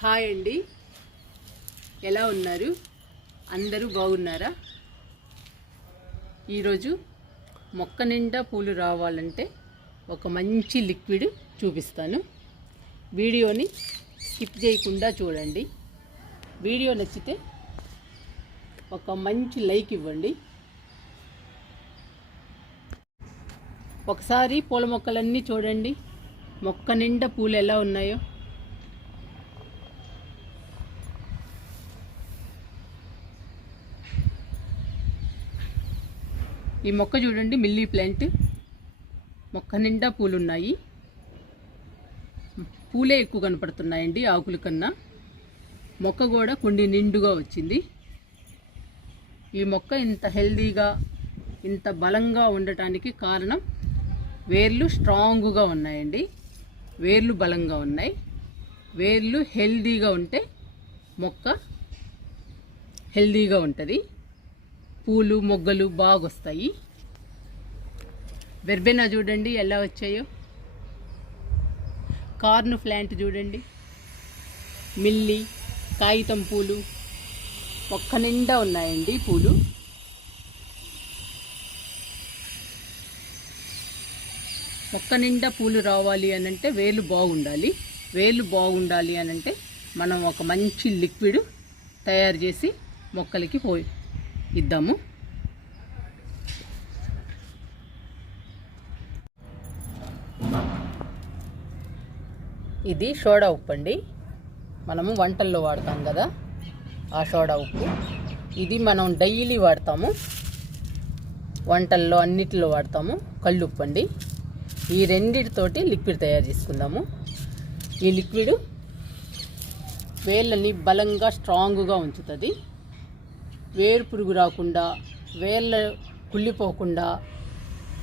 Hi అండి, ఎలా ఉన్నారు? అందరూ బాగున్నారా? ఈరోజు మొక్క నిండా పూలు రావాలంటే ఒక మంచి లిక్విడ్ చూపిస్తాను. వీడియోని స్కిప్ చేయకుండా చూడండి. వీడియో నచ్చితే ఒక మంచి లైక్ ఇవ్వండి. ఒకసారి పూల మొక్కలన్నీ చూడండి, మొక్క నిండా పూలు ఎలా ఉన్నాయో. ఈ మొక్క చూడండి, మిల్లీ ప్లాంట్. మొక్క నిండా పూలు ఉన్నాయి. పూలే ఎక్కువ కనపడుతున్నాయండి ఆకుల కన్నా. మొక్క కూడా కుండి నిండుగా వచ్చింది. ఈ మొక్క ఇంత హెల్దీగా, ఇంత బలంగా ఉండటానికి కారణం వేర్లు స్ట్రాంగ్గా ఉన్నాయండి. వేర్లు బలంగా ఉన్నాయి. వేర్లు హెల్దీగా ఉంటే మొక్క హెల్దీగా ఉంటుంది. పూలు మొగ్గలు బాగా వస్తాయి. వెర్బెనా చూడండి ఎలా వచ్చాయో. కార్న్ ప్లాంట్ చూడండి, మిల్లీ, కాగితం పూలు మొక్క నిండా ఉన్నాయండి పూలు. మొక్క నిండా పూలు రావాలి అనంటే వేర్లు బాగుండాలి. వేర్లు బాగుండాలి అనంటే మనం ఒక మంచి లిక్విడ్ తయారు చేసి మొక్కలకి ఇద్దాము. ఇది సోడా ఉప్పు అండి. మనము వంటల్లో వాడతాం కదా, ఆ సోడా ఉప్పు. ఇది మనం డైలీ వాడతాము, వంటల్లో అన్నిటిలో వాడతాము. కళ్ళుప్పు అండి. ఈ రెండిటితోటి లిక్విడ్ తయారు చేసుకుందాము. ఈ లిక్విడ్ వేళ్ళని బలంగా స్ట్రాంగ్గా ఉంచుతుంది. వేరు పురుగు రాకుండా, వేళ్ళ కుళ్ళిపోకుండా,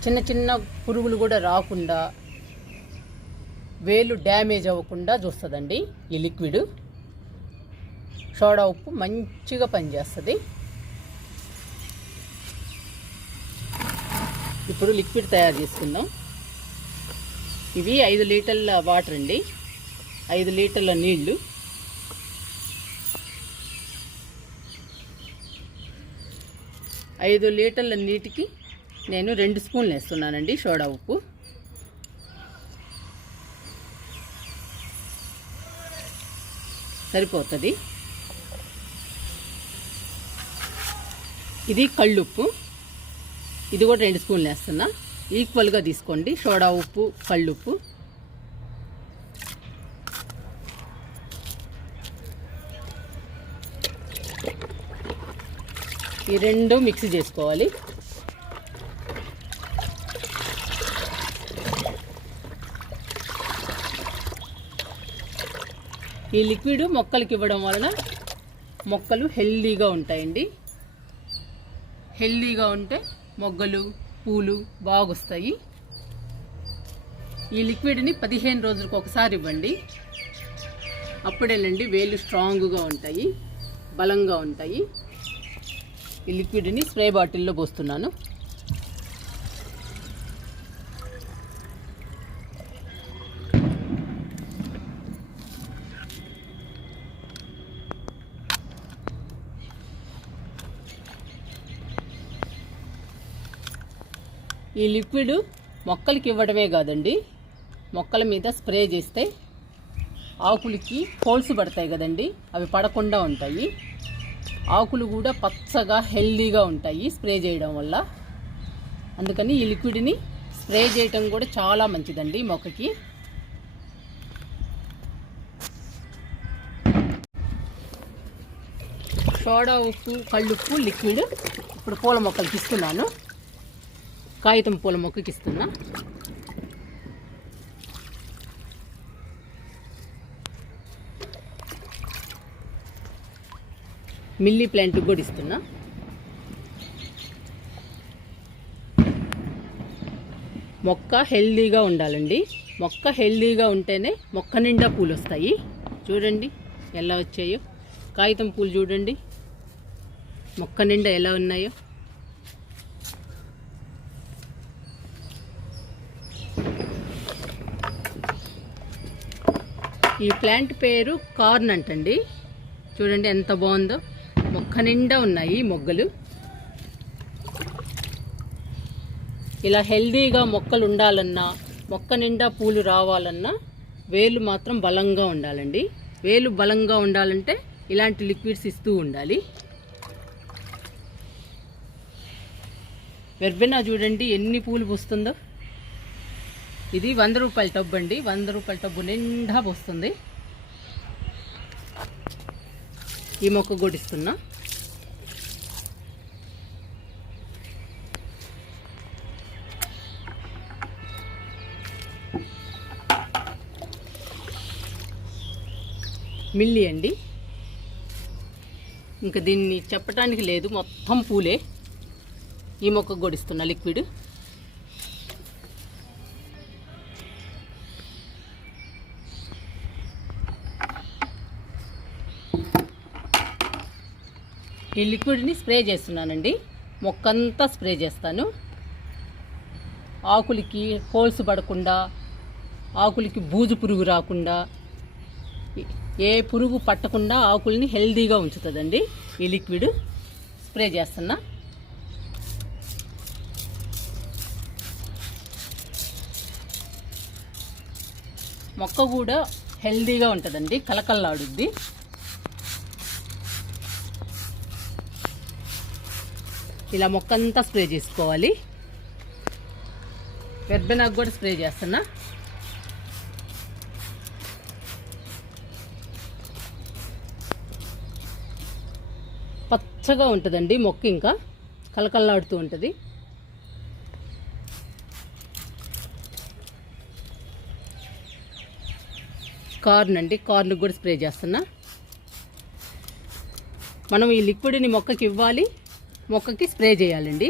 చిన్న చిన్న పురుగులు కూడా రాకుండా, వేళ్ళు డ్యామేజ్ అవ్వకుండా చూస్తుందండి ఈ లిక్విడ్. సోడా ఉప్పు మంచిగా పనిచేస్తుంది. ఇప్పుడు లిక్విడ్ తయారు చేసుకుందాం. ఇవి 5 లీటర్ల వాటర్ అండి, 5 లీటర్ల నీళ్లు. ఐదు లీటర్ల నీటికి నేను 2 స్పూన్లు వేస్తున్నానండి సోడా ఉప్పు. సరిపోతుంది. ఇది కళ్ళుప్పు, ఇది కూడా 2 స్పూన్లు వేస్తున్నా. ఈక్వల్గా తీసుకోండి సోడా ఉప్పు, కళ్ళుప్పు. ఈ రెండు మిక్స్ చేసుకోవాలి. ఈ లిక్విడ్ మొక్కలకి ఇవ్వడం వలన మొక్కలు హెల్దీగా ఉంటాయండి. హెల్దీగా ఉంటే మొగ్గలు, పూలు బాగొస్తాయి. ఈ లిక్విడ్ని 15 రోజులకు ఒకసారి ఇవ్వండి. అప్పుడేనండి వేళ్ళు స్ట్రాంగ్గా ఉంటాయి, బలంగా ఉంటాయి. ఈ లిక్విడ్ని స్ప్రే బాటిల్లో పోస్తున్నాను. ఈ లిక్విడ్ మొక్కలకి ఇవ్వడమే కాదండి, మొక్కల మీద స్ప్రే చేస్తే ఆకులకి హోల్స్ పడతాయి కదండి, అవి పడకుండా ఉంటాయి. ఆకులు కూడా పచ్చగా హెల్దీగా ఉంటాయి స్ప్రే చేయడం వల్ల. అందుకని ఈ లిక్విడ్ని స్ప్రే చేయటం కూడా చాలా మంచిదండి మొక్కకి. సోడా ఉప్పు, కళ్ళుప్పు, లిక్విడ్ ఇప్పుడు పూల మొక్కలకి ఇస్తున్నాను. కాగితం పూల మొక్కకి ఇస్తున్నా. మిల్లీ ప్లాంట్ కూడా ఇస్తున్నా. మొక్క హెల్దీగా ఉండాలండి. మొక్క హెల్దీగా ఉంటేనే మొక్క నిండా పూలు వస్తాయి. చూడండి ఎలా వచ్చాయో. కాగితం పూలు చూడండి మొక్క నిండా ఎలా ఉన్నాయో. ఈ ప్లాంట్ పేరు కార్న్ అంటండి. చూడండి ఎంత బాగుందో, మొక్క నిండా ఉన్నాయి మొగ్గలు. ఇలా హెల్దీగా మొక్కలు ఉండాలన్నా, మొక్క నిండా పూలు రావాలన్నా వేలు మాత్రం బలంగా ఉండాలండి. వేలు బలంగా ఉండాలంటే ఇలాంటి లిక్విడ్స్ ఇస్తూ ఉండాలి. వెర్బెనా చూడండి ఎన్ని పూలు పూస్తుందో. ఇది 100 రూపాయల టబ్బు అండి. 100 రూపాయల టబ్బు నిండా పోస్తుంది. ఈ మొక్క గొడిస్తున్నా. మిల్లీ అండి. ఇంకా దీన్ని చెప్పడానికి లేదు, మొత్తం పూలే. ఈ మొక్క గొడిస్తున్నా లిక్విడ్. ఈ లిక్విడ్ని స్ప్రే చేస్తున్నానండి. మొక్కంతా స్ప్రే చేస్తాను. ఆకులకి హోల్స్ పడకుండా, ఆకులకి బూజు పురుగు రాకుండా, ఏ పురుగు పట్టకుండా ఆకుల్ని హెల్దీగా ఉంచుతుందండి ఈ లిక్విడ్. స్ప్రే చేస్తున్నా. మొక్క కూడా హెల్దీగా ఉంటుందండి, కలకల్లాడుద్ది. ఇలా మొక్కంతా స్ప్రే చేసుకోవాలి. వెర్బెనాకు కూడా స్ప్రే చేస్తున్నా. పచ్చగా ఉంటుందండి మొక్క, ఇంకా కలకల్లాడుతూ ఉంటుంది. కార్న్ అండి, కార్న్ కూడా స్ప్రే చేస్తున్నా. మనం ఈ లిక్విడ్ని మొక్కకి ఇవ్వాలి, మొక్కకి స్ప్రే చేయాలండి.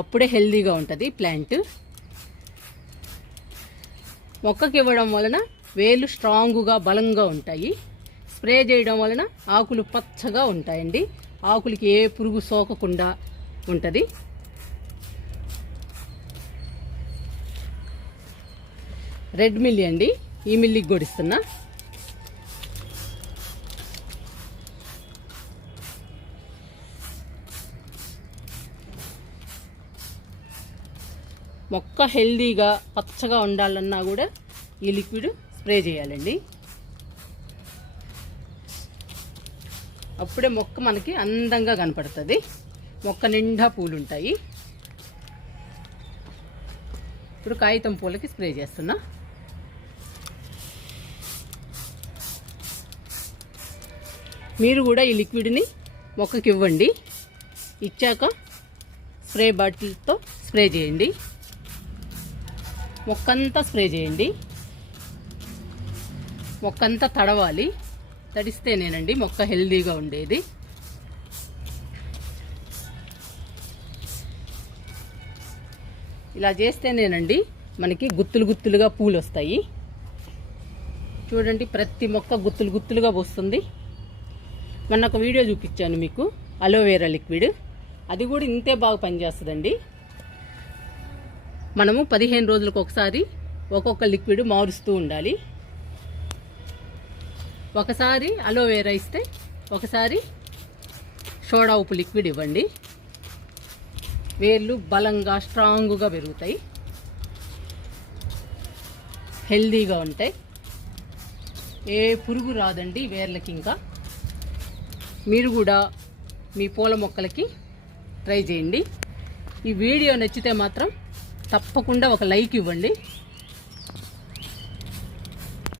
అప్పుడే హెల్దీగా ఉంటుంది ప్లాంట్. మొక్కకి ఇవ్వడం వలన వేలు స్ట్రాంగుగా బలంగా ఉంటాయి. స్ప్రే చేయడం వలన ఆకులు పచ్చగా ఉంటాయండి. ఆకులకి ఏ పురుగు సోకకుండా ఉంటుంది. రెడ్ మిల్లీ అండి, ఈ మిల్లికి గొడిస్తున్నా. మొక్క హెల్దీగా పచ్చగా ఉండాలన్నా కూడా ఈ లిక్విడ్ స్ప్రే చేయాలండి. అప్పుడే మొక్క మనకి అందంగా కనపడుతుంది. మొక్క నిండా పూలు ఉంటాయి. ఇప్పుడు కాగితం పూలకి స్ప్రే చేస్తున్నా. మీరు కూడా ఈ లిక్విడ్ని మొక్కకి ఇవ్వండి. ఇచ్చాక స్ప్రే బాటిల్తో స్ప్రే చేయండి. మొక్కంతా స్ప్రే చేయండి. మొక్కంతా తడవాలి. తడిస్తేనేనండి మొక్క హెల్దీగా ఉండేది. ఇలా చేస్తేనేనండి మనకి గుత్తులు గుత్తులుగా పూలు వస్తాయి. చూడండి ప్రతి మొక్క గుత్తులు గుత్తులుగా పోస్తుంది. మొన్న ఒక వీడియో చూపించాను మీకు, అలోవెరా లిక్విడ్. అది కూడా ఇంతే బాగా పనిచేస్తుందండి. మనము 15 రోజులకు ఒకసారి ఒక్కొక్క లిక్విడ్ మారుస్తూ ఉండాలి. ఒకసారి అలోవెరా ఇస్తే ఒకసారి సోడా ఉప్పు లిక్విడ్ ఇవ్వండి. వేర్లు బలంగా స్ట్రాంగ్గా పెరుగుతాయి, హెల్దీగా ఉంటాయి. ఏ పురుగు రాదండి వేర్లకి. ఇంకా మీరు కూడా మీ పూల మొక్కలకి ట్రై చేయండి. ఈ వీడియో నచ్చితే మాత్రం తప్పకుండా ఒక లైక్ ఇవ్వండి.